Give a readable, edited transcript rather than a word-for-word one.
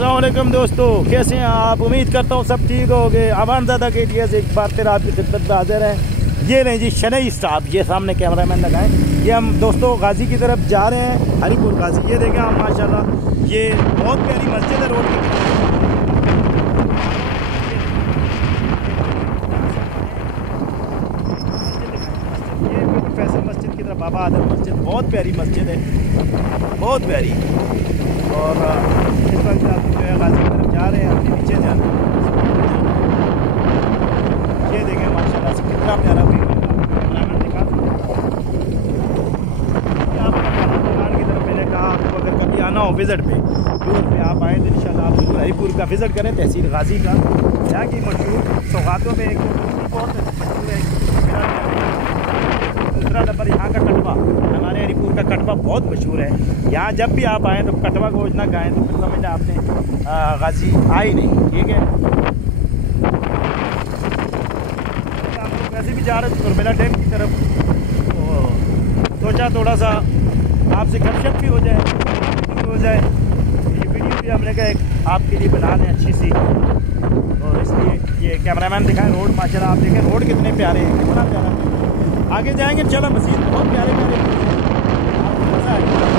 अस्सलाम वालेकुम दोस्तों, कैसे हैं आप? उम्मीद करता हूँ सब ठीक हो गए। अमानज़ादा के टीएस एक बार फिर आपकी खिदमत में हाजिर है। ये नहीं जी शनई स्टाफ, ये सामने कैमरामैन लगाएं। ये हम दोस्तों गाजी की तरफ जा रहे हैं, हरीपुर गाजी। ये देखें आप माशाल्लाह, ये बहुत प्यारी मस्जिद है रोड की। ये बिल्कुल फैसल मस्जिद की तरफ, बाबा आदम मस्जिद, बहुत प्यारी मस्जिद है, बहुत प्यारी। और इस वक्त आप जो है गाजी की तरफ जा रहे हैं, अपने नीचे जा रहे हैं। ये देखें माशाल्लाह से कितना प्यारा व्यू है। कैमरामैन दिखा दुकान की तरफ। मैंने कहा आपको अगर कभी आना हो विज़िट पे, टूर पे आप आए तो इंशाल्लाह आप जरूर हरीपुर का विज़िट करें, तहसील गाजी का। यहाँ की मशहूर सौगातों में एक बहुत मशहूर है। दूसरा नंबर यहाँ का कटवा, हमारे हरीपुर का कटवा बहुत मशहूर है। यहाँ जब भी आप आएँ तो कटवा गोश्त ना खाएँ तो फिर समझ आपने गाजी आई नहीं। ठीक है, वैसे भी जा रहे थे कुरबेला डैम की तरफ, तो सोचा थोड़ा सा आपसे गपशप भी हो जाए। ये वीडियो भी हमने कहा एक आपके लिए बना दें अच्छी सी, और इसलिए ये कैमरामैन दिखाएं रोड। माशाल्लाह आप देखें रोड कितने प्यारे हैं, कितना प्यारा। आगे जाएंगे चलो मज़ीद बहुत प्यारे प्यारे, आपको मज़ा आएगा।